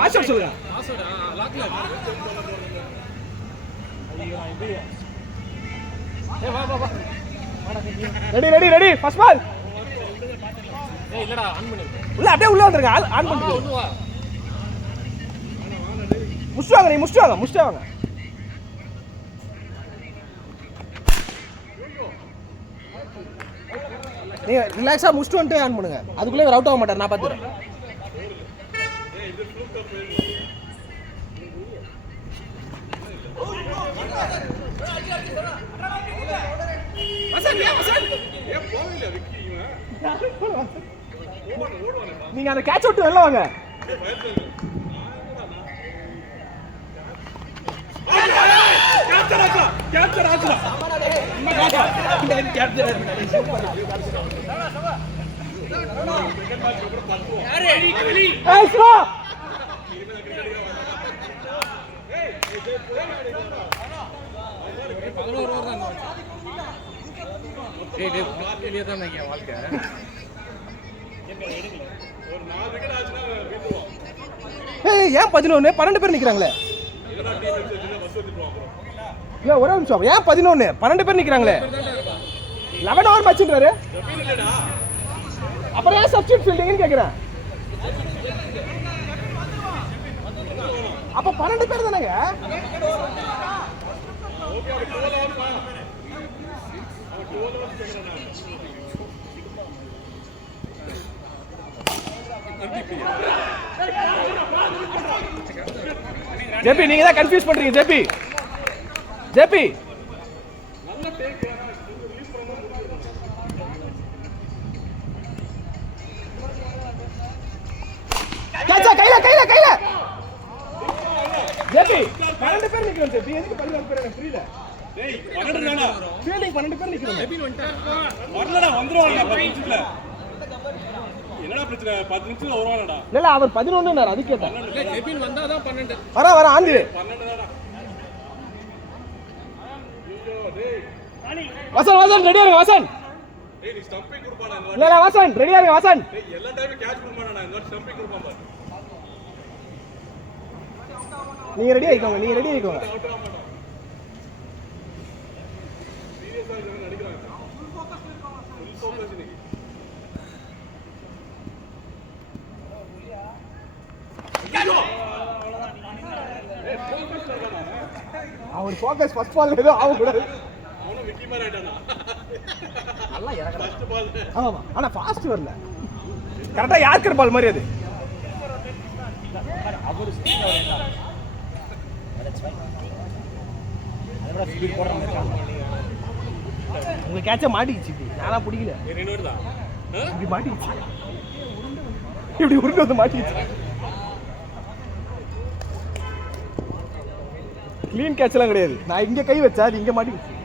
Password சொல்லுங்க. Ready first ball. இல்லடா on பண்ணு. உள்ள அப்படியே உள்ள வந்துருங்க. ஆன் பண்ணிட்டு வா. முடிச்சிட்டு வாங்க. நீங்க ரிலாக்ஸா முடிச்சிட்டு வந்துட்டு ஆன் பண்ணுங்க. அதுக்குள்ளே அவர் அவுட் ஆக மாட்டார். நான் பார்த்துறேன். நீங்க அந்த கேட்ச் விட்டு வெளில வாங்க. ஏன் 11 12 பேர் நிக்கிறாங்களே? ஒரே நிமிஷம். ஏன் 11 12 பேர் நிக்கிறாங்களே? 11 ஓவர் மேட்ச்ன்றாரு. அப்புறம் ஏன் சப்ஸ்டிட்யூட் ஃபீல்டிங்னு கேக்குறேன். அப்ப 12 பேர் தானேங்க? ஜேபி நீங்க தான் கன்ஃபியூஸ் பண்றீங்க. ஜேபி கையில ஜேபி 12 பேர் நிக்கிறோம். ஜேபி எதுக்கு 14 பேர்? எனக்கு புரியல. டேய் 12 தானா? ஃபீல்டிங் 12 பேர் நிக்கிறோம். ஜேபி வரலடா வந்துருவாங்க 10 நிமிஷத்துல. என்னடா பிரச்சனை? 10 நிமிஷத்துல வருவானடா. இல்ல அவர் 11 னார். அது கேட்டா. இல்ல ஜேபி வந்தா தான் 12. வர ஆந்து 12 தானா? ஐயோ டேய் வாசன் ரெடியா இருங்க. வாசன் டேய் நீ ஸ்டம்பிங் குடுப்பாடா. இல்ல வாசன் ரெடியா இருங்க. வாசன் டேய் எல்லா டைமும் கேட்ச் குடுப்பாடா. இந்த ஸ்டம்பிங் குடுப்பான் பாரு. நீங்க ரெடி ஆயிக்கோங்க. சீரியஸா இவங்க நடிக்கிறாங்க. ஃபுல் ஃபோக்கஸ் இன்னைக்கு. அவர் ஃபோக்கஸ் ஃபர்ஸ்ட் பால் ஏதோ ஆக கூடாது. அவனும் விக்கி மாதிரி ஆயிட்டானா? நல்லா இறங்கற ஃபர்ஸ்ட் பால். ஆமா ஆனா ஃபாஸ்ட் வரல. கரெக்ட்டா யார்க்கர் பால் மாதிரி அது. அவர் ஸ்பீட் வரல. அதோட ஸ்பீட் போடுற மாதிரி இருக்காங்க. உங்க கேட்ச மாட்டிக்கிச்சு. நானா பிடிக்கல. ரெண்டு தான். இப்படி மாட்டிக்கிச்சு. இப்படி உருண்டு வந்து மாட்டிக்கிச்சு. க்ளீன் கேட்ச்லாம் கிடையாது. நான் இங்க கை வச்சா அது இங்க மாட்டிக்கிச்சு.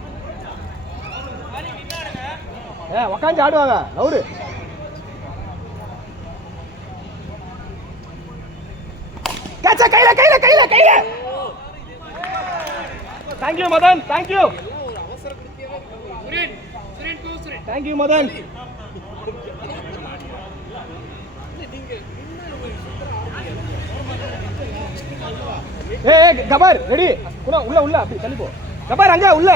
உக்காந்து ஆடுவாங்க அவரு. கேட்ச கையில. Thank you Madan. Thank you Madan. ஏய் கபர் ரெடி. உள்ள அப்படி தள்ளி போ. கபர் அங்க உள்ள.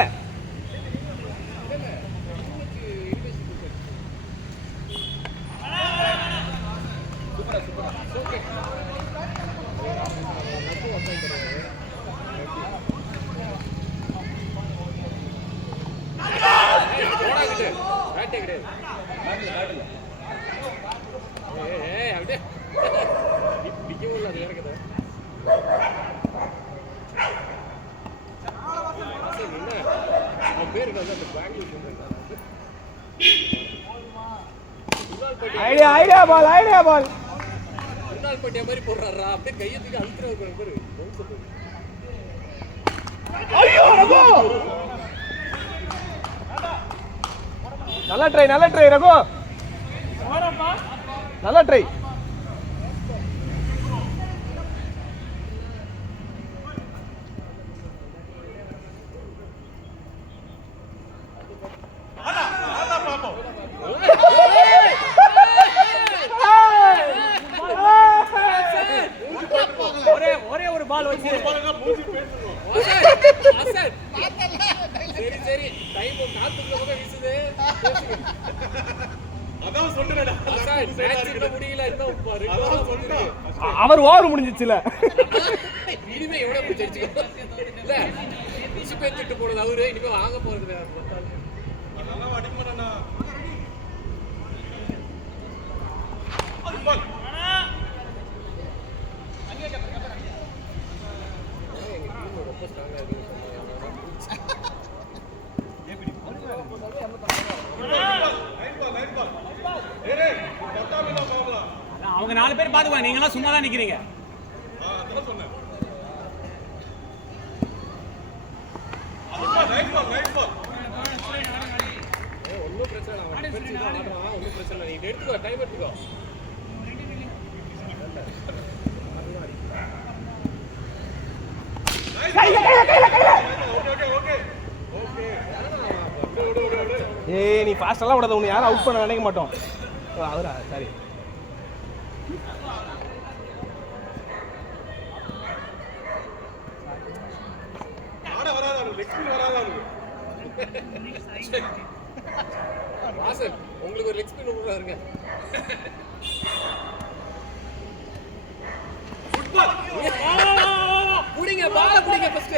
ஐடியா பால் முன்னாள் பட்டிய மாதிரி போடுறாரா? அப்படியே கையை தூக்கி அழுத்துறாரு பாரு. ஐயோ ரகு நல்ல ட்ரை ரகு. நல்ல ட்ரை. பால் வச்சு பாருங்க மூஞ்சி பேசுறோம். சரி டைம் காத்துக்குள்ள கூட வீசுது. அதான் சொல்றேன்டா. மேட்ச் இன்னும் முடியல இன்னும் அதான் சொல்றேன். அவர் ஓவர் முடிஞ்சிச்சுல. இனிமே எவ்வளவு போய் ஜெயிச்சுக்கோ. இல்ல இசுப்பே திட்டு போடுறது அவரு இனிமே வாங்க போறது அதெல்லாம் அடிமாடா. ரொம்ப ஸ்ட்ராங்கா இருக்கு. அவங்க 4 பேர் பாத்துக்குவாங்க, நீங்க எல்லாம் சும்மா தான் நிக்கிறீங்க. அதான் சொன்னேன். ஒன்றும் பிரச்சனை இல்லை. அவன் டிஃபென்ஸ் தான் ஆடுறான். ஒன்றும் பிரச்சனை இல்லை. நீ எடுத்துக்கோ, டைம் எடுத்துக்கோ. ஏய் நீ ஃபாஸ்ட் எல்லாம் விடாத, உன்னை யாரும் அவுட் பண்ண நினைக்க மாட்டோம். அவரா சரி. வாசல் உங்களுக்கு ஒரு லெக் ஸ்பின் கொடுக்குறாருங்க. புடிங்க பால புடிங்க ஃபர்ஸ்ட்.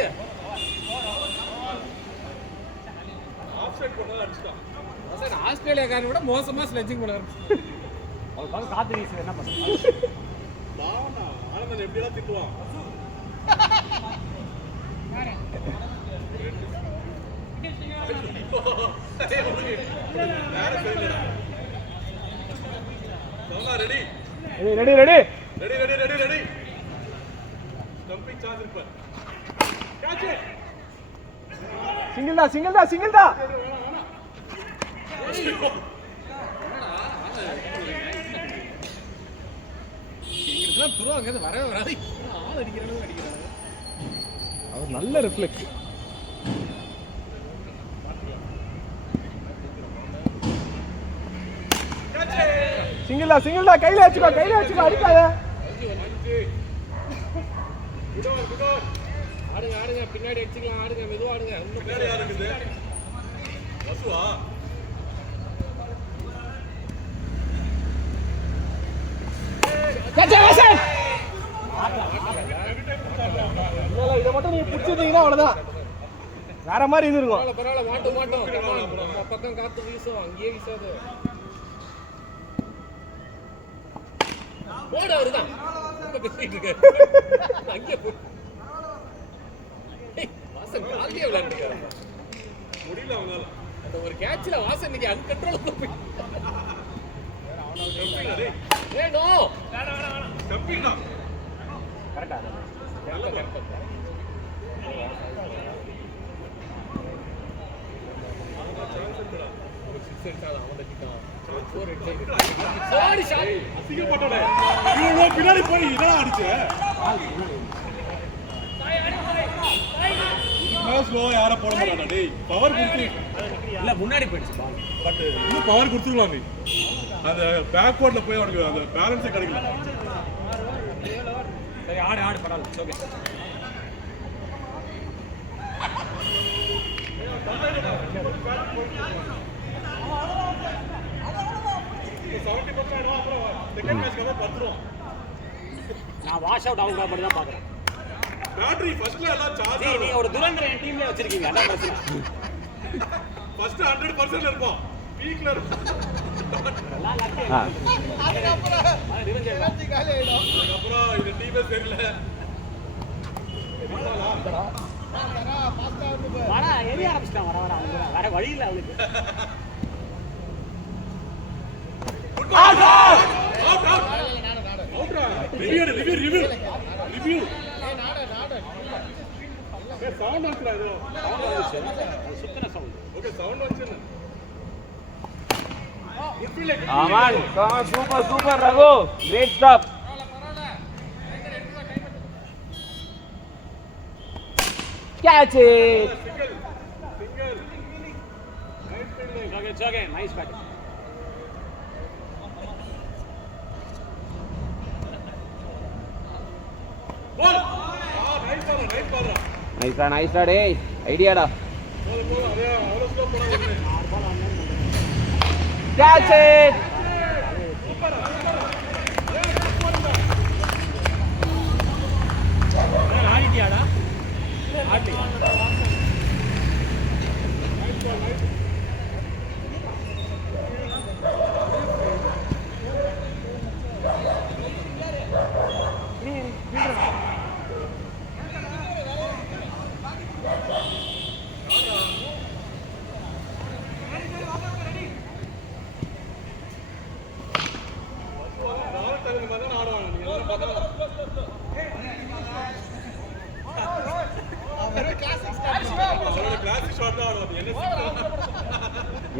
ஆஃப்சைட் போட்டா அடிச்சிட்டான். வாசல் ஆஸ்திரேலியாக்காரன் விட மோசமா ஸ்லெட்ஜிங் பண்ணாரு. அவர் பாக்க காத்து வீசுது, என்ன பண்றது? பாவனா ஆனந்தன் எப்படி எல்லாம் திட்டுவான். Ready ready ready ready ready ready ready stumping chance இருக்கு. Catch it. சிங்கிள் தான். இங்கெல்லாம் துருவாங்க வரவே வராது. ஆள் அடிக்கிறானு அடிக்கிறாங்க. அவர் நல்ல ரிஃப்ளெக்ஸ். சிங்கிள் தான் கையில வச்சுக்கோ அடிக்காத. ஆடுங்க பின்னாடி அடிச்சுக்கலாம். ஆடுங்க மெதுவா ஆடுங்க. பின்னாடி யார் இருக்குது? வசுவா. இத மட்டும் நீ புடிச்சிட்டீங்கன்னா அவ்வளவுதான். வேற மாதிரி இருந்திருக்கும். பரவாயில்ல மாட்டோம். நம்ம பக்கம் காத்து வீசும். அங்கேயே வீசாது. போடு அவருதான். பேசிட்டு இருக்காரு. அங்கே போ. வாசன் காலியே விளையாண்டுருக்காரு. முடியல அவங்களால. அந்த ஒரு கேட்ச்ல வாசன் இன்னைக்கு அன்கண்ட்ரோலபிள் போய். ஏய் நோ. ஸ்டம்பிங் தான். கரெக்ட்டா? கரெக்ட்டா. பின்னாடி போய் இதெல்லாம் அடிச்சு ஸ்லோ யார போட மாட்டாடா. டேய் பவர் கொடுத்து இல்ல முன்னாடி போயிடுச்சு பால். பட் இன்னும் பவர் கொடுத்துருவாங்க. அந்த பேக்வர்ட்ல போய் அவனுக்கு அந்த பேலன்ஸே கிடைக்கல. சரி ஆடு பரவாயில்ல. ஓகே. நான் வாஷ் அவுட் ஆகுற மாதிரி தான் பாக்குறேன். பேட்டரி ஃபர்ஸ்ட்ல எல்லாம் சார்ஜ் ஆகும். நீங்க ஒரு துரந்தர் என் டீம்ல வச்சிருக்கீங்க, அதான் பிரச்சனை. ஃபர்ஸ்ட் 100% இருப்போம். பீக்ல இருப்போம். அதுக்கப்புறம் இந்த டீமே சரியில்லை. எரிய ஆரம்பிச்சிட்டான். வர வழி இல்லை அவளுக்கு. ரிவ்யூ சவுண்ட் வந்துல ஏதோ சுத்தன சவுண்ட். ஓகே சவுண்ட் வந்துச்சு. ஆமான் super Raghu, great stop. Catch it. Single. Nice fielding. It's okay. Nice batting. Ball. நைஸ்டா நைஸ்டா டேய் ஐடியாடா கேட்ச் இட் ஆடிட்டியாடா ஆடி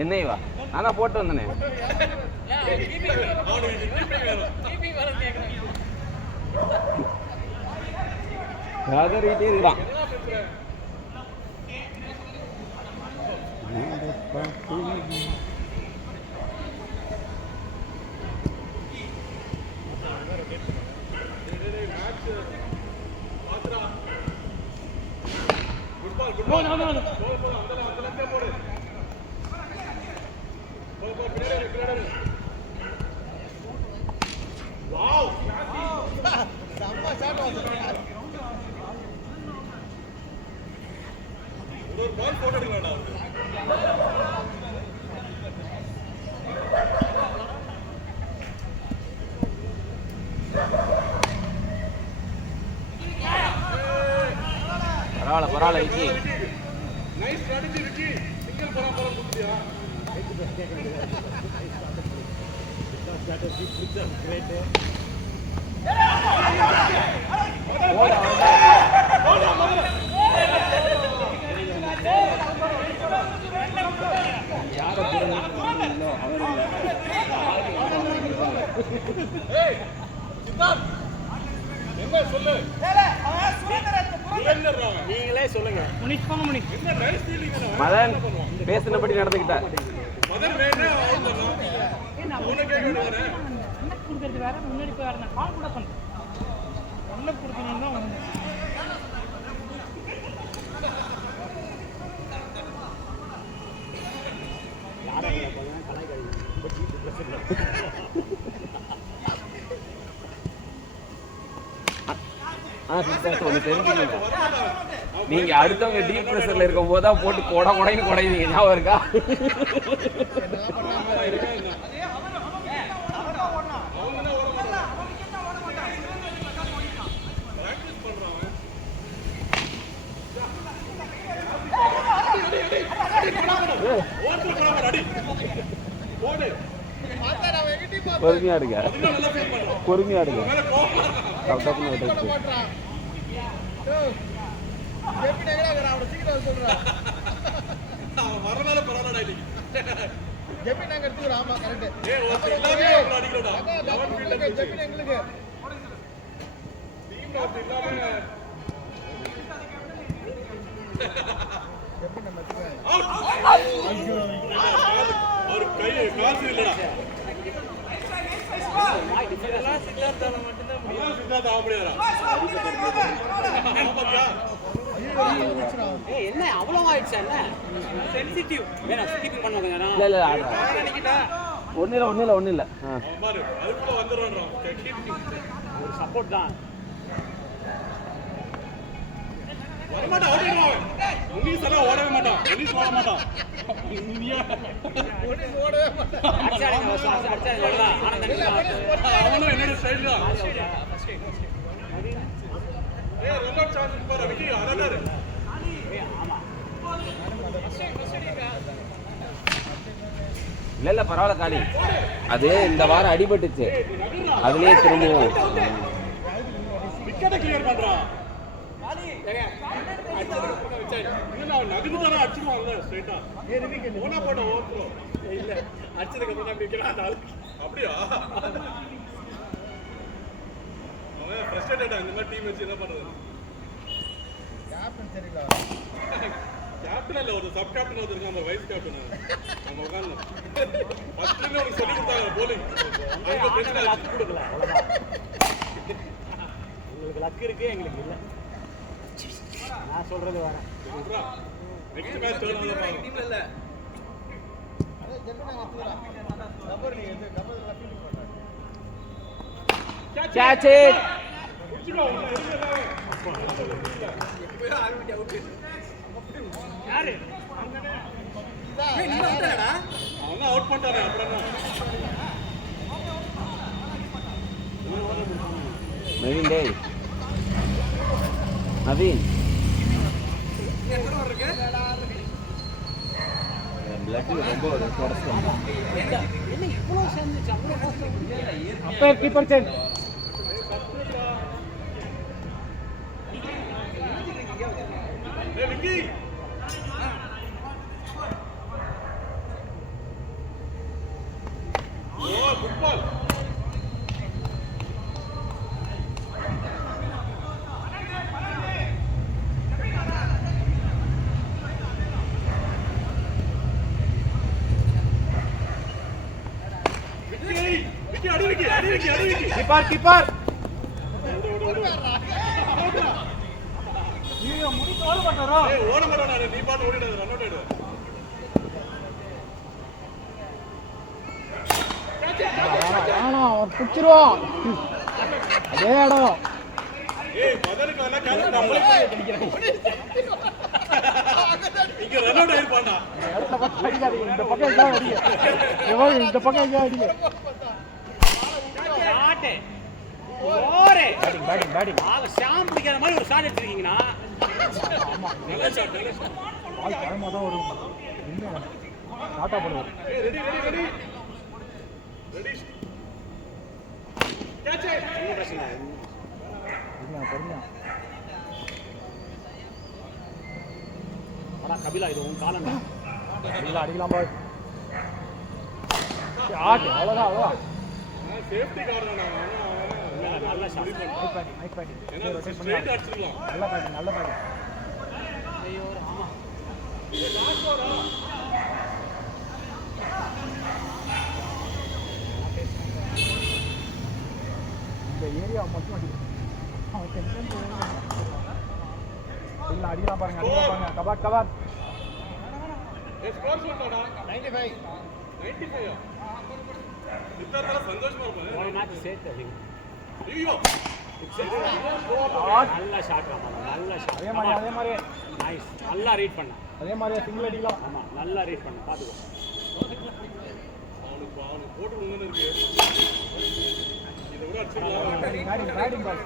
என்ன இவா நான் தான் போட்டு வந்தனே கதறிட்டே இருக்கான் பரவாயில்ல பரவாயில்ல விக்கி நீங்களே சொல்லுங்க மதன் பேசினபடி நடந்துக்கிட்ட வேற முன்னாடி போய் வரேன் கால் கூட பண்ண ஒண்ணு கொடுக்கணும் தான் ஒண்ணு நீங்க அடுத்தவங்க டீப் பிரஷர்ல இருக்கும் போதுதான் போட்டு கொடைன்னு கொடைவீங்க ஞாபகம் இருக்கா பொறுமையா எடுங்க பொறுமையா எடுங்க என்ன அவ்வளவு ஆயிடுச்சா என்ன சென்சிட்டிவ் வேணா ஸ்கிப்பிங் பண்ணுவாங்க இல்ல இல்ல ஒண்ணு இல்ல ஒரு சப்போர்ட் தான் ஓடவே மாட்டான் அவனும் என்னோட ஸ்டைல் தான் இல்ல பரவாயில்ல காளி அது இந்த வாரம் அடிபட்டுச்சு அதுலயே திரும்பவும் விக்கெட்டை கிளியர் பண்றான் நகர்ந்து அடிச்சுடுவான்ல ஸ்ட்ரைட்டா ஓனா போட்ட ஓட்டுறோம் இல்ல அடிச்சதுக்கு அப்புறம் அப்படி வைக்கலாம் அப்படியா அவன் ஃப்ரஸ்ட்ரேட்டடா இந்த மாதிரி டீம் வச்சு என்ன பண்றது கேப்டன் சரிங்களா கேப்டன் இல்ல ஒரு சப் கேப்டன் ஒருத்தர் நம்ம வைஸ் கேப்டன் நம்ம உட்கார்ந்து ஃபர்ஸ்ட்ல ஒரு சொல்லி கொடுத்தாங்க போலிங் அங்க பிரச்சனை லக் கொடுக்கல அவ்வளவுதான் உங்களுக்கு லக் இருக்கு எங்களுக்கு இல்ல நான் சொல்றது வேற. நெக்ஸ்ட் மேட்ச் டர்ன் ஆகல. Catch it. யாரு? அவன் அவுட் பண்ணிட்டானே அப்புறம் Naveen day. Naveen. Blood ரொம்ப ஒரு குறைச்சிட்டாங்க. என்ன இவ்வளவு சேர்ந்துச்சு? அவ்வளவு ஃபாஸ்டா முடியல. Umpire keeper change. ஏய் விக்கி ஓ ஃபுட்பால் விக்கி அடி விக்கி கீப்பர். நீங்க முடிச்சு ஓட மாட்டாரோ? ஏய் ஓட மாட்டானே நீ பாட்டு ஓடிடாத ரன் அவுட் ஆயிடு அவன் பிடிச்சிருவான். அதே இடம். ஏய் மதனுக்கு வேணா கேட்ச் நம்மளே இங்க ரன் அவுட் ஆயிருப்பான்டா இடத்துல பார்த்து அடிக்காதீங்க. இந்த பக்கம் எங்க அடிங்க. இந்த பக்கம் எங்க அடிங்க. ஷாட். ஓரே. பேட்டிங். ஆக ஷாம் பிடிக்காத மாதிரி ஒரு ஷாட் எடுத்துருக்கீங்கனா. நல்ல ஷாட் பால் பரமா தான் வரும். என்ன டாட்டா பண்ணுவார். ஏய் ரெடி கேட்ச் என்ன பிரச்சனை? பொறுமையா. அட கபிலா இது உன் காலண்டா. அடிக்கலாம் பாய். ஷாட் அவ்வளவுதான். சேஃப்டி காரணம் நல்ல ஷாட். Night batting. ஏன்னா ஸ்ட்ரைட் அடிச்சிரலாம் நல்ல பேட்டிங். ஐயோ ஆமா. லாஸ்ட் ஓவரா இந்த ஏரியா மட்டும் அடிக்கும். அவன் டென்ஷன் இல்ல அடிக்கலாம் பாருங்க. கபாட். ஸ்கோர் சொல்றடா 95 சித்தார்த்தல சந்தோஷமா இருப்பாங்க ஒரு மேட்ச் சேர்த்து அது. ஐயோ நல்ல ஷாட் ஆமா. நல்ல ஷாட். அதே மாதிரி நைஸ். நல்லா ரீட் பண்ண. அதே மாதிரி சிங்கிள் அடிக்கலாம். ஆமா நல்லா ரீட் பண்ண. பாத்துக்கோ. அவனுக்கு போட்டு ஒண்ணு இருக்கு இத விட அடிச்சிடலாம் பேட்டிங் பால்.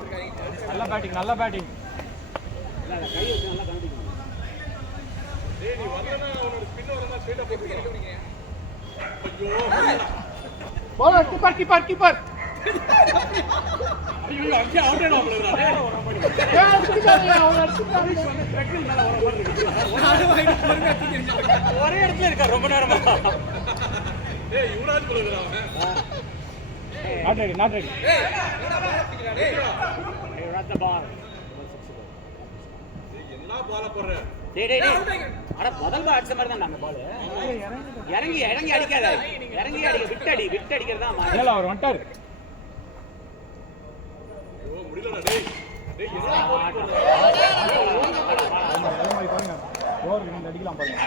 நல்ல பேட்டிங். இல்ல கை வச்சு நல்லா கண்டிக்கணும். டேய் நீ வரலனா அவனோட ஸ்பின் வரனா ஸ்ட்ரைட்டா போடுங்க ஐயோ பால் கீப்பர். ஐயோ அங்கே அவுட் ஆயிடுவாங்களா டேய் ஒரே இடத்துல இருக்கா ரொம்ப நேரமா. டேய் யுவராஜ் போலடா அவன் not ready. Hey, run the ball. என்ன பால போற டேய். அட முதல் பால் அடிச்ச மாதிரி தான் அந்த பால். இறங்கி அடிக்காத. விட்டு அடிக்கிறதா மாதிரி. ஏல அவர் வந்துட்டார். ஐயோ முடியலடா டேய் என்ன அதே மாதிரி பாருங்க. ஓவர் இந்த அடிக்கலாம் பாருங்க.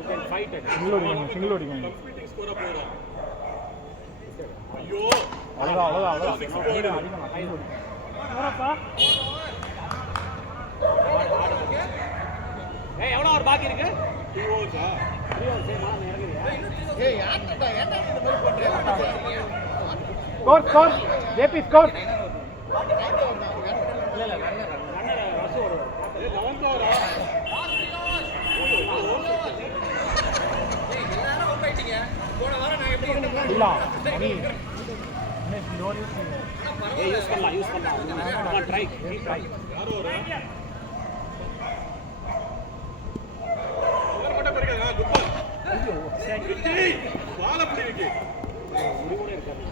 You can fight it. Single அடிக்கணும். கம்ப்ளீட்டிங் ஸ்கோரா போறா ஐயோ அவ்வளவுதான். அடிக்கலாம். ஏய் எவ்வளவு ஒரு பாக்கி இருக்கு? 2 ஓவர்ஸா 3 ஓவர் சேம் ஆனா இறங்குறியா? ஸ்கோர். JP score. இல்ல ரன்னர் வசு ஒரு ஏய் 11th ஓவரா இல்ல மணி ஏய் யூஸ் பண்ணலாம். ட்ரை யாரோ ஒரு ஓவர் போட்ட பிறகு குட் பால் விக்கி பால புடி விக்கி முடிவோட இருக்காரு.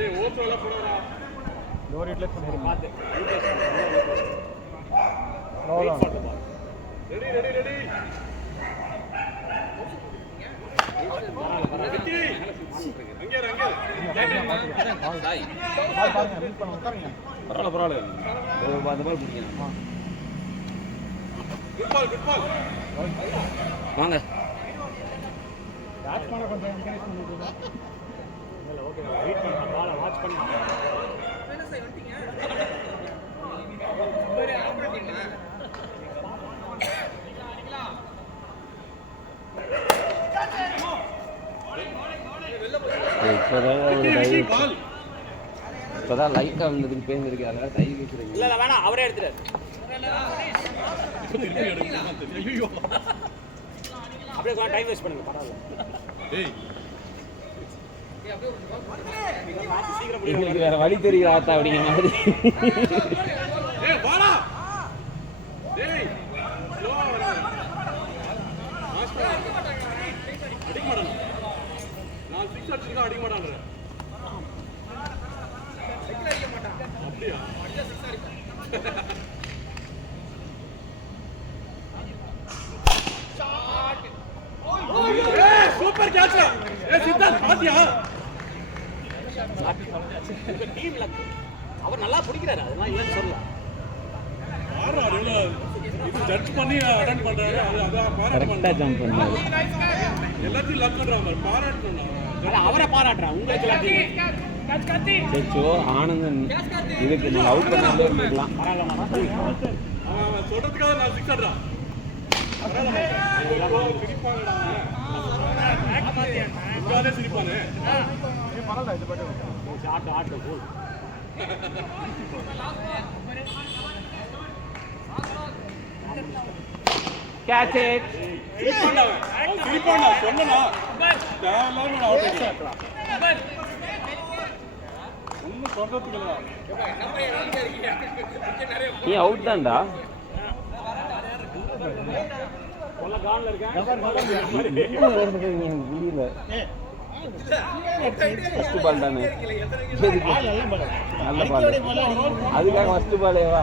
டேய் ஓவர் எல்லாம் போடா லோ ரேட்ல பண்ணிருங்க. பாத்து லோலா ரெடி விக்கி சாய் பால் பாருங்க மீட் பண்ண உட்காருங்க. பரவாயில்ல அந்த பால் பிடிக்கணும் குட் பால் வாங்க பேட்ஸ்மேனை கொஞ்சம் என்கரேஜ் பண்ணிட்டு இல்ல ஓகே வெயிட் பண்ணி பாலை வாட்ச் பண்ணி இப்போதான் லைட்டாக வந்ததுக்கு பேர்ந்துருக்கு அதனால கை வச்சுருங்க இல்ல வேணாம் அவரே எடுத்துறாரு அப்படியே கொஞ்சம் டைம் வேஸ்ட் பண்ணுங்க பரவாயில்ல சீக்கிரம் எங்களுக்கு வேற வழி தெரியல ஆத்தா அப்படிங்கிற மாதிரி நான் 6 அடிச்சிருக்கா அடிக்க மாட்டான்ற அப்படியா சூப்பர் கேட்ச் சித்தார்த் பாத்தியா டீம் லக் அவர் நல்லா பிடிக்கிறாரு அதெல்லாம் இல்லைன்னு சொல்லலாம் இது ஜட்ஜ் பண்ணி அட்டெண்ட் பண்றாரு அதான் கரெக்டாக ஜம்ப் பண்ணாரு எல்லாத்தையும் லக் பண்றாங்க பாராட்டணும் அவரை பாராட்டுறேன் உங்களுக்கு சோ ஆனந்தன் இதுக்கு நீங்கள் அவுட் பண்ணாலே இருந்துக்கலாம் அவன் சொல்றதுக்காக நான் 6 அடிறான் சிரிப்பானே சிரிப்பானே பரவாயில்ல இது பாட்டு ஆட்டு ஆட்டு போல் கேட்ச் இட் சிரிப்பாண்டா சொன்னா தேவையில்லாம அவுட் ஒன்னும் சொல்றதுக்கு இல்ல நீ அவுட் தான்டா கொல்ல கான்ல இருக்கேன் புரியல ஃபர்ஸ்ட் பால் தானே நல்ல பால் அதுக்காக ஃபர்ஸ்ட் பாலேவா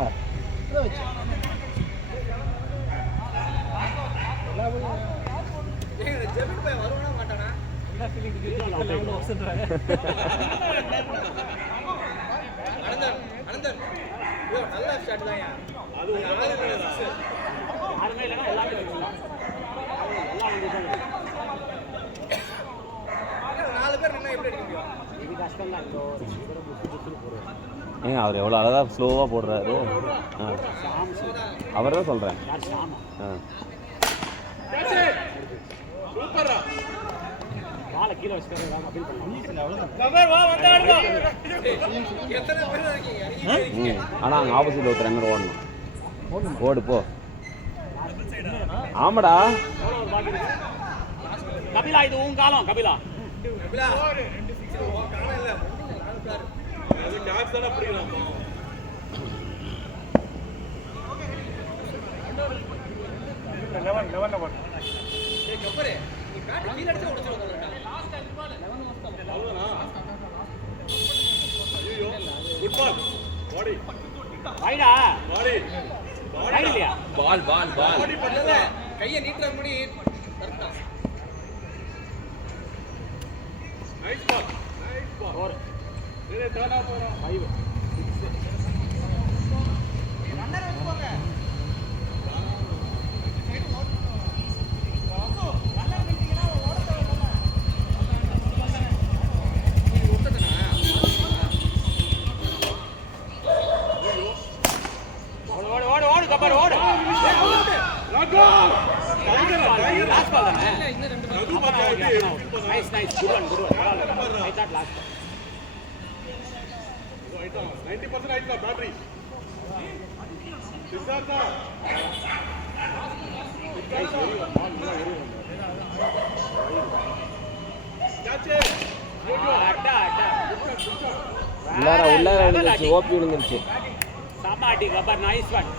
யாருமே இல்லைன்னா எல்லாமே வைக்கலாம் இது கஷ்டம் தான் ஏங்க அவர் எவ்வளோ அழகாக ஸ்லோவாக போடுறாரு அவரை தான் சொல்கிறேன் சூப்பரா காலை கீழே வச்சுட்டு அப்பீல் ஆனால் அங்கே ஆப்போசிட் ஒருத்தர் எங்கே ஓடணும் ஓடு போ ஆமாடா கபிலா இது உன் காலம் கபிலா அது கேட்ச் தான பிடிக்கிறான் லெவன் குட் பால் பாடி வைடா பாடி ரைட் இல்லையா பால் பால் பால் பாடி பண்ணல கையை நீட்டுற முடி நைஸ் பால் ஒரு டேய் தானா போறோம் 5 ஓடு கபர் ஓடு ரகு லாஸ்ட் பால் தானே ரகு பாத்தியா nice nice good one I thought last 90% ஆயிட்டா பேட்டரி சித்தார்த்தா கேட்ச் அட்டா அட்டா உள்ளார விழுந்துருச்சு ஓபி விழுந்துருச்சு சமாட்டி கபர் நைஸ் ஒன்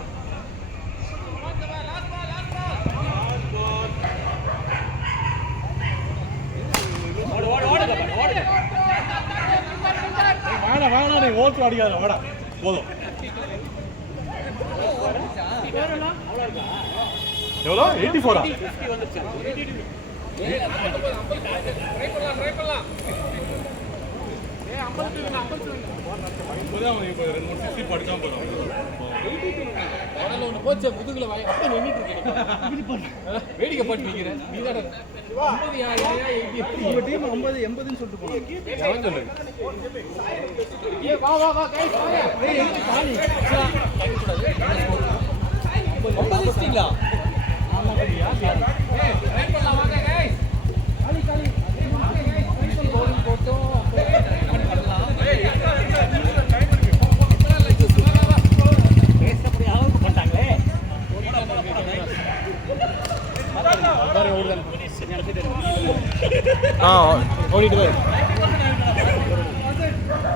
ஓடு ஓடு ஓடு கபர் ஓடு வேணாம் நீ ஓட்டு அடிக்காத வாடா போதும் எவ்வளோ 84 50 வந்துருச்சு இப்போதான் அவன் இப்போ 2-3 சிக்ஸி படிச்சா போதும். உடல ஒண்ணு போச்சு முதுகுல வாய் அப்ப நின்னுட்டு இருக்கேன். வேடிக்கை பாட்டு நிக்கிறேன். நீ தான் 50 யாரையா 80 உங்க டீம் 50 80ன்னு சொல்லிட்டு போனாங்க. எவன் சொல்றது? ஏய் வா வா வா கைஸ் வாங்க. ஏய் எங்க காலி 50 இஸ்டிங்களா? ஆமா சரியா ஏய் ட்ரை பண்ணலாம் வாங்க கைஸ். காலி காலி பவுலிங் போட்டோம். பேசக்கூடிய அளவுக்கு பண்ணிட்டாங்களே. பாரு ஓடுதான். ஓடிட்டு தான்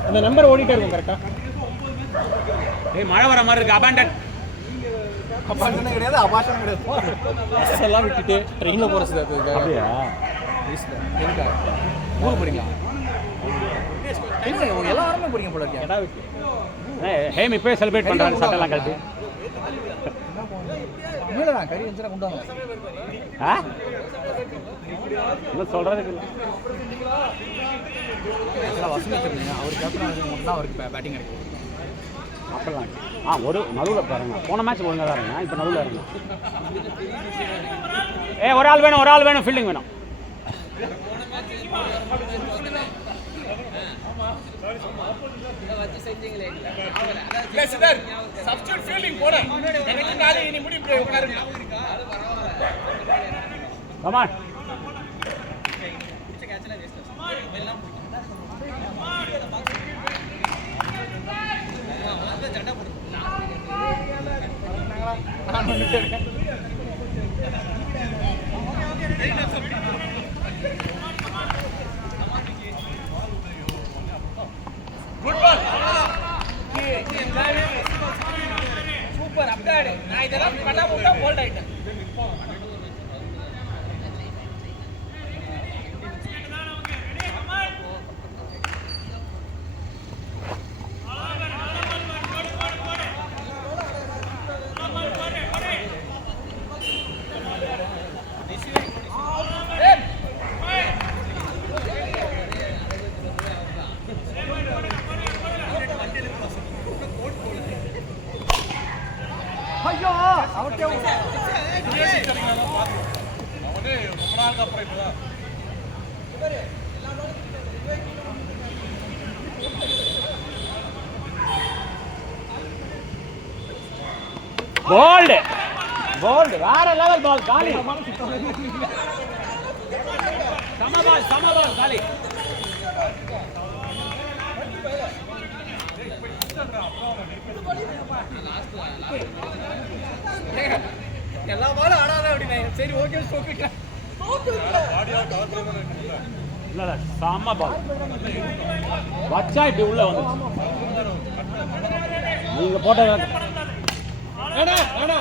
அந்த நம்பர் ஓடிட்டே இருக்கும் கரெக்டா. ஏய் மழை வர மாதிரி இருக்கு. அபாண்டன் அபாஷனம் கிடையாது அபாஷனம் கிடையாது. பஸ் எல்லாம் விட்டுட்டு ட்ரெயின்ல போறது அப்படியா? எங்க ஊருக்கு போறீங்களா? என்ன எல்லாருமே போறீங்க போல இருக்கே. கடா விட்டு ஹேம் இப்போயே செலிப்ரேட் பண்ணுறாங்க சட்டெல்லாம் கழட்டி. மேல தான் கறி வச்சுனா கொண்டு வாங்க. ஆ இன்னும் சொல்கிறதுக்கு இல்லை. வசூல் வச்சிருந்தீங்க அவர் கேப்டன் மட்டும் தான் அவருக்கு பேட்டிங் கிடைக்கும். அப்படிலாம் ஒரு நடுவில் பாருங்க. போன மேட்ச் ஒழுங்காக தான் இருங்க. இப்போ நடுவில் இருங்க. ஒரு ஆள் வேணும் ஃபீல்டிங் வேணும். இல்ல சிதர் சப்ஸ்டிட்யூட் ஃபீல்டிங் போடு. எனக்கு நாளை இனி முடி இப்படி உட்காருங்க. Come on. சூப்பர் அப்டாட். நான் இதெல்லாம் பண்ணா போட்டா போல்ட் ஆயிட்டேன். ஐயோ அவட்டே அவனே ரொம்ப நாளுக்கு அப்புறம் இப்போதான் போல்டு வேற லெவல் பால். காலி சமபால் காலி. எல்லா பாலும் ஆடாத அப்படினே. சரி ஓகே ஸ்டோக்கிட்டேன். இல்லை செம்ம பால். வச்சா இப்படி உள்ள வந்து நீங்க போட்ட வேணா வேணா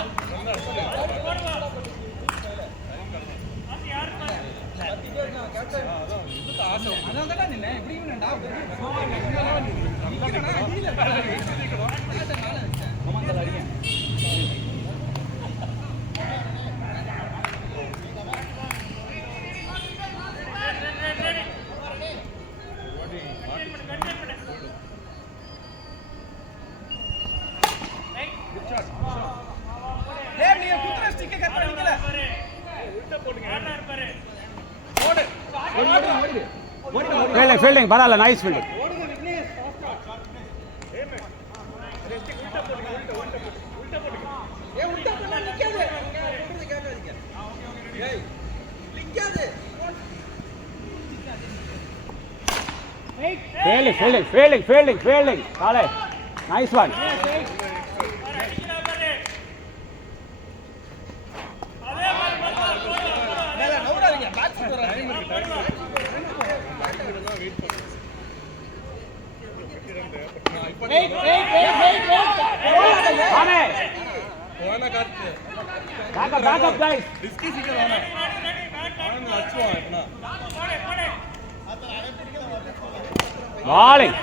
ஃபீல்டிங் பரவாயில்ல. Nice fielding. ஃபீல்டிங் காலே. Nice one. Back up guys. Risky சீக்கிரம் வேணாம். அவன் அடிச்சுவான் இப்பனா. Bowling.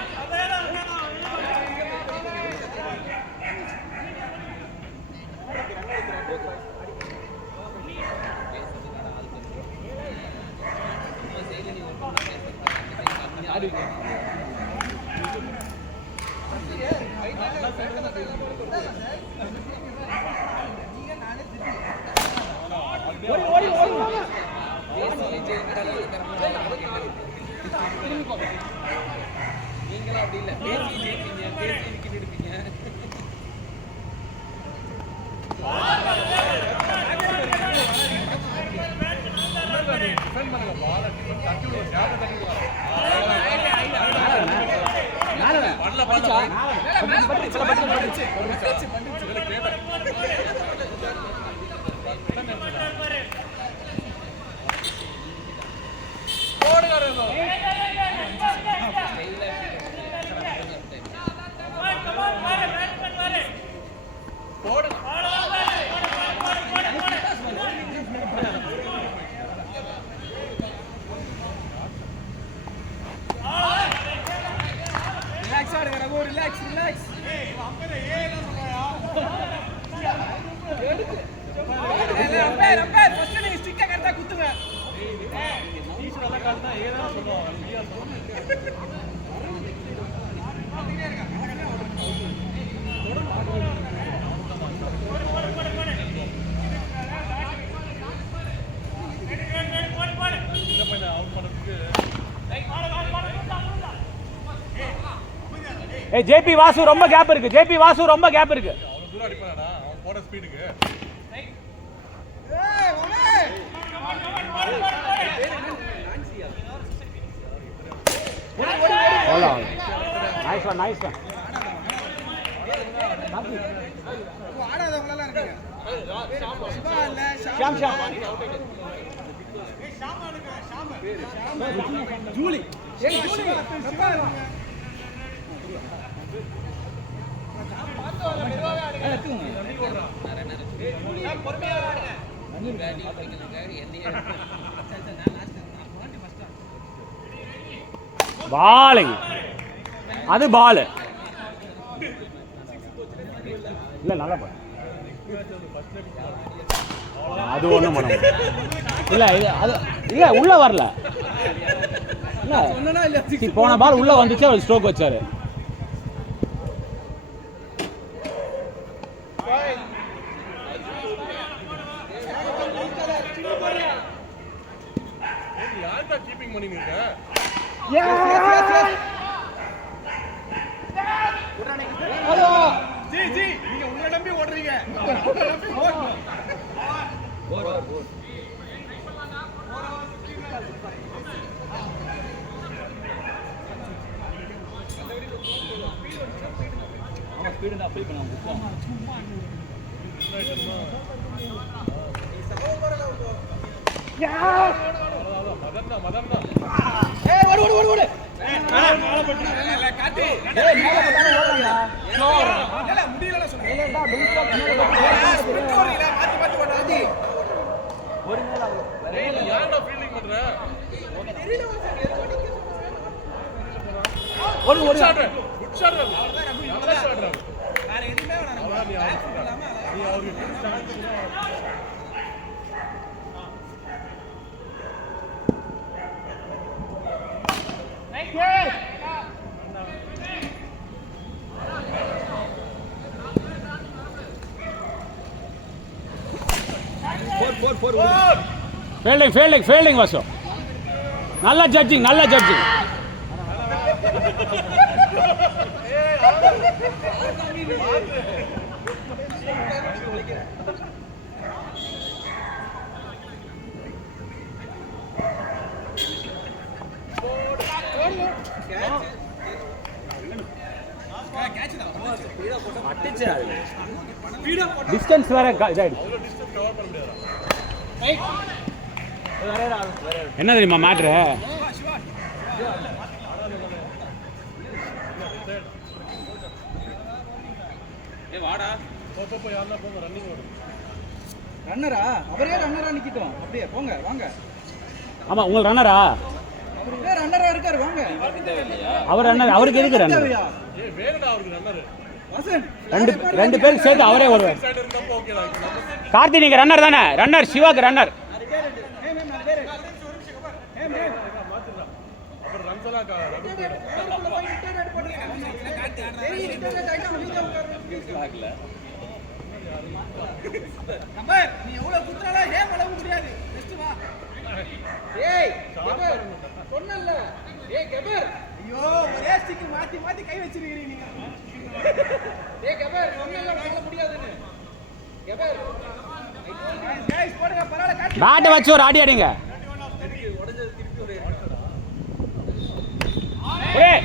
ஏய் ஜேபி வாசு ரொம்ப கேப் இருக்கு. ஜேபி வாசு ரொம்ப கேப் இருக்கு. அவன் தூரம் அடிப்பானடா அவன் போற ஸ்பீடுக்கு. Hello nice one nice one. ஆடாதவங்களெல்லாம் இருக்கீங்க. Sham Sham Julie bowling. அது பால் இல்ல நல்ல பால். அது ஒண்ணும் பண்ண முடியாது. இல்ல இது அது இல்ல உள்ள வரல. இல்ல போன பால் உள்ள வந்துச்சு. அவர் ஸ்ட்ரோக் வச்சாரு. யார்டா கீப்பிங் பண்ணி நிக்க? ஹலோ ஜி ஜி நீங்க உங்களை நம்பி ஓடுறீங்க. மதன்னா ஏய் ஓடு ஓடு ஓடு ஓடு. காட்டி ஏய் மேல போடாம ஓடுறா. இல்ல முடியலன்னு சொன்னேன். இல்லடா பெஞ்ச்ல மேல ஸ்பிரிட் ஓடுறீங்க. மாத்தி மாத்தி ஓடுறாங்க. ஒரு மேல டேய் யாரடா ஃபீல்டிங் பண்ற? ஓடு ஓடு. Good shot. நல்ல ஷாட். வேற எதுமே வேணாம். நீ அவருக்கு start fielding fielding fielding Vasu. நல்ல ஜட்ஜிங் நல்ல ஜட்ஜிங். டிஸ்டன்ஸ் வேற இதாயிடுச்சு. என்ன தெரியுமா மேட்ரு? ரன்னரா அவரே ரன்னரா நிக்கிட்டோம். அப்படியே போங்க வாங்க. ஆமா உங்களுக்கு ரன்னரா? அவரே ரன்னரா இருக்காரு வாங்க. அவர் ரன்னர். அவருக்கு எதுக்கு ரன்னர்? ஏய் வேணுடா அவருக்கு ரன்னர். வாசன் ரெண்டு பேருக்கு சேர்த்து அவரே வருவார். சைடு இருந்தப்ப ஓகேடா. கார்த்தி நீங்க ரன்னர் தானே? ரன்னர் சிவாக்கு ரன்னர். அப்புறம் ரன்ஸ் எல்லாம் நம்பர் நீ எவ்வளவு குத்துறாலும் ஏன் வளர முடியாது. நெக்ஸ்ட் வா. ஏய் கெபர் சொன்னல்ல. ஏய் கெபர் ஐயோ ஒரே ஸ்டிக் மாத்தி மாத்தி கை வச்சிருக்கீங்க நீங்க. ஏய் கெபர் சொன்னல்ல வளர முடியாதுன்னு. கெபர் गाइस போடுங்க பரவால காட்டு. பேட் வச்சு ஒரு ஆடி அடிங்க. உடைஞ்சது திருப்பி ஒரு ஏய்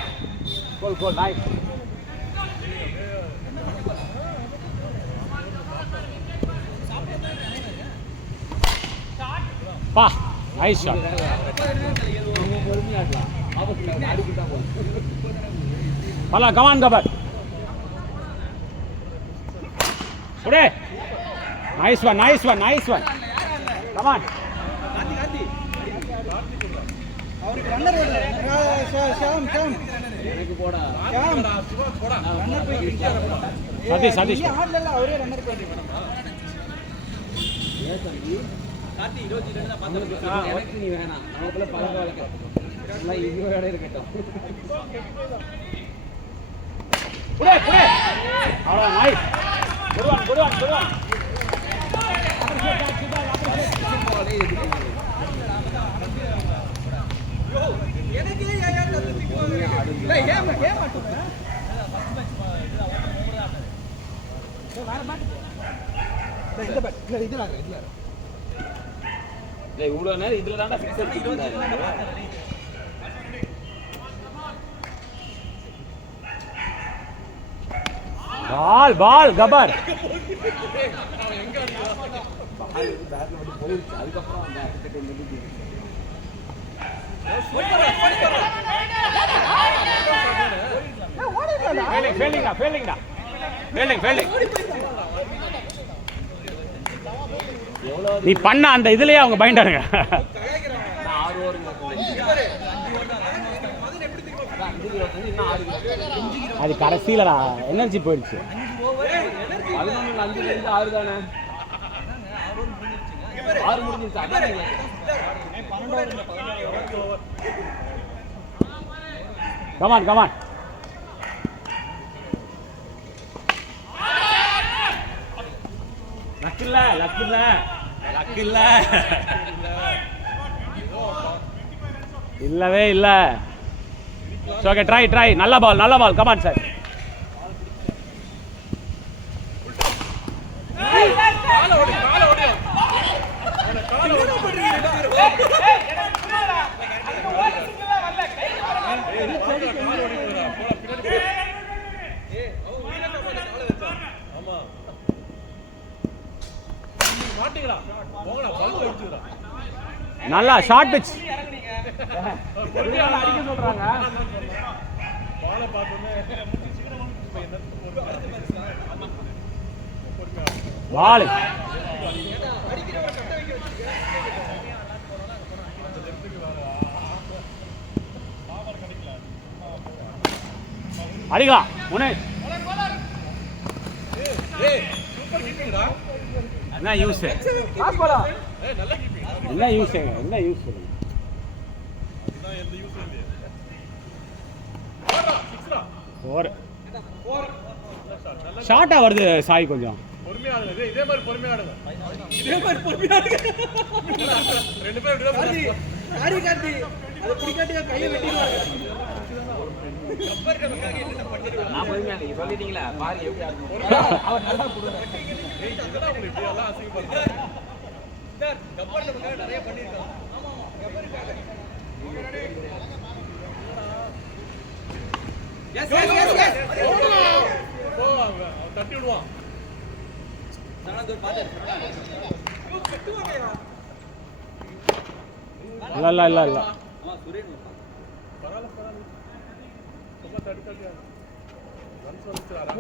கோல் கோல் நைஸ். பா நைஸ் ஷாட். பலா கமான் கபர். ஒடே nice one nice one nice one. Come on. அவருக்கு ரன்னர் ஷாம் எனக்கு போடா ரன்னர் போய் சதீஷ் சதீஷ் ஆடல அவரே ரன்னர் போய் எனக்கு நீ வேணாம் நமக்குள்ள பழக்க வழக்கம் எல்லாம் இதோட இருக்கட்டும். புடே புடே அவ்வளோ nice. Good one good one good one. எனக்கு ஏன் இல்ல ஏன் மாட்டோம் இந்த பேட் இல்ல இதுல இவ்வளோ நேரம் இதில் தாண்டா ஃபிக்ஸ் அடிச்சுருந்தாரு. பால் பால் கபர். அதுக்கப்புறம் அந்த ஃபீல்டிங்டா ஃபீல்டிங்டா ஃபீல்டிங் ஃபீல்டிங். நீ பண்ண அந்த இதுலயே அவங்க பயண்டாருங்க. அது கடைசியிலடா எனர்ஜி போயிடுச்சு. 11-5 6 தானே 6 முடிஞ்சிருச்சு. அதான் கமான் கமான். லக்கில்ல லக்கில்ல லக்கில்ல இல்லவே இல்ல. Okay try try. நல்ல பால் கமான் சார். நல்லா ஷார்ட் பிட்ச். அடிக்க சொல்றாங்க. பால் அடிக்கலாம். முனேஷ் என்ன யூஸ் என்ன யூஸ் என்ன யூஸ் ஷார்ட்டா வருது சாய். கொஞ்சம் பொறுமையா ஆடுங்க. இதே மாதிரி பொறுமையா ஆடுங்க. ரெண்டு பேரும் ஆடி காட்டி அது பிடிக்காட்டியா கையை வெட்டிடுவாங்க. நான் பொறுமையா நீங்க சொல்லிட்டீங்களா பாரு எப்படி ஆடுங்க. அவர் நல்லா போடுறாரு. இப்படி எல்லாம் அசிங்கப்படுறாங்க. சார் கப்பல் நமக்கு நிறைய பண்ணிருக்காங்க. ஆமா கப்பலுக்காக எஸ் எஸ் எஸ் போ அவன் தட்டி விடுவான். நான் அது பாத்து இல்ல இல்ல இல்ல. ஆமா சுரேன் பரவாயில்ல ரொம்ப தட்டி ரன்ஸ் வந்துச்சாரா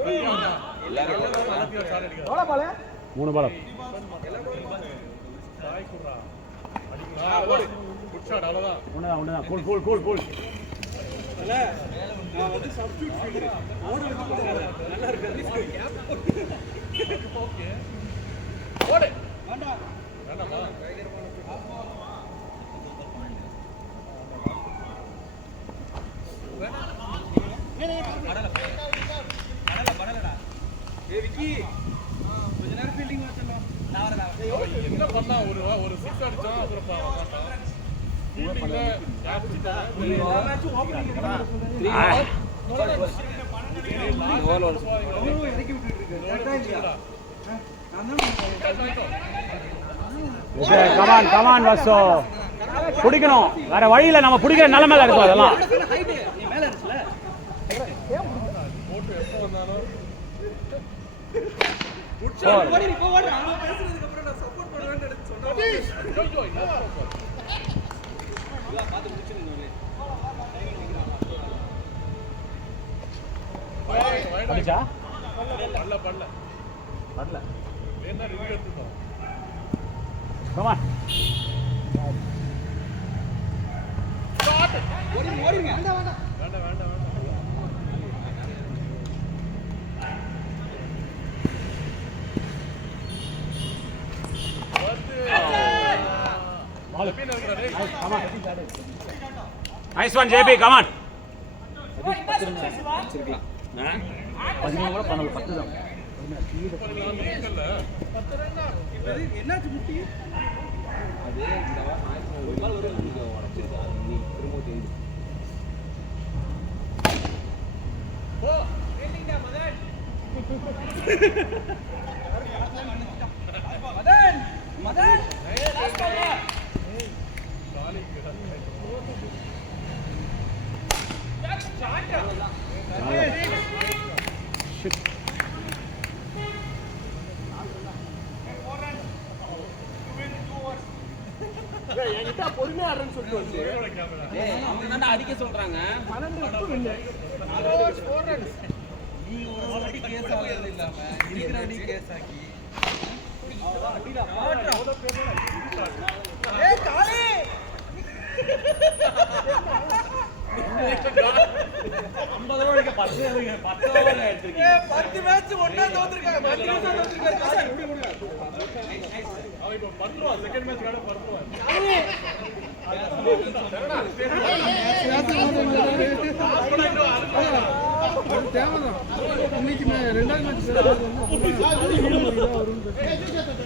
எல்லாரும் எவ்வளவு பால் 3 பால். சாய் குர்ரா அடிக்கலாம். குட் ஷாட் அவ்வளவுதான். ஒண்ணுதான் கூல் கூல் கூல் கூல். இல்ல நான் வந்து சப்ஸ்டிட்யூட் ஃபீல்டர் ஓடுறது நல்லா இருக்கு. ஓகே ஓடு வேண்டாம் வேண்டாமா. விக்கி கொஞ்ச நேரம் ஃபீல்டிங் வச்சலாம். நான் வரேன். என்ன பண்ணா ஒரு 6 அடிச்சா அப்புறம் மாட்டான். ஃபீல்டிங்ல கேப்சிட்டா எல்லா மேட்சும் ஓபனிங் இறக்கி விட்டுட்டு இருக்கு. கரெக்ட்டா இல்லையா? கமான் கமான் வசோ பிடிக்கணும். வேற வழியில நம்ம பிடிக்கிற நிலைமையில இருக்கும். அதெல்லாம் ஹைட் நீ மேல இருக்கல. போட்டு எப்போ வந்தாலும் குட் ஷாட். ஓடி நீ ஓடு. நான் பேசுறதுக்கு அப்புறம் நான் சப்போர்ட் பண்ணுவேன்னு நினைச்சு சொன்னா அடிச்சா come on nice one JP come on. என்னாச்சு முட்டி மதன் மதன் என்கிட்ட பொறுமையா ஆடுறேன்னு சொல்லிட்டு வந்து அவங்க தானே அடிக்க சொல்றாங்க. 12 வின்னு நீ ஒரு அடி கேஸ் ஆகிறது இல்லாம இருக்கிற அடி கேஸ் ஆக்கி ஏய் காளி 50 ரூபாய்க்கு 10 ஓவர் எடுத்துருக்கீங்க. 10 மேட்ச் ஒண்ணா தோத்துறாங்க. 10 மேட்ச் தோத்துறாங்க. அவன் இப்போ 10 ரூபா செகண்ட் மேட்ச் கார்டு 10 ரூபா. தேவைதான் இன்னைக்கு 2வது மேட்ச்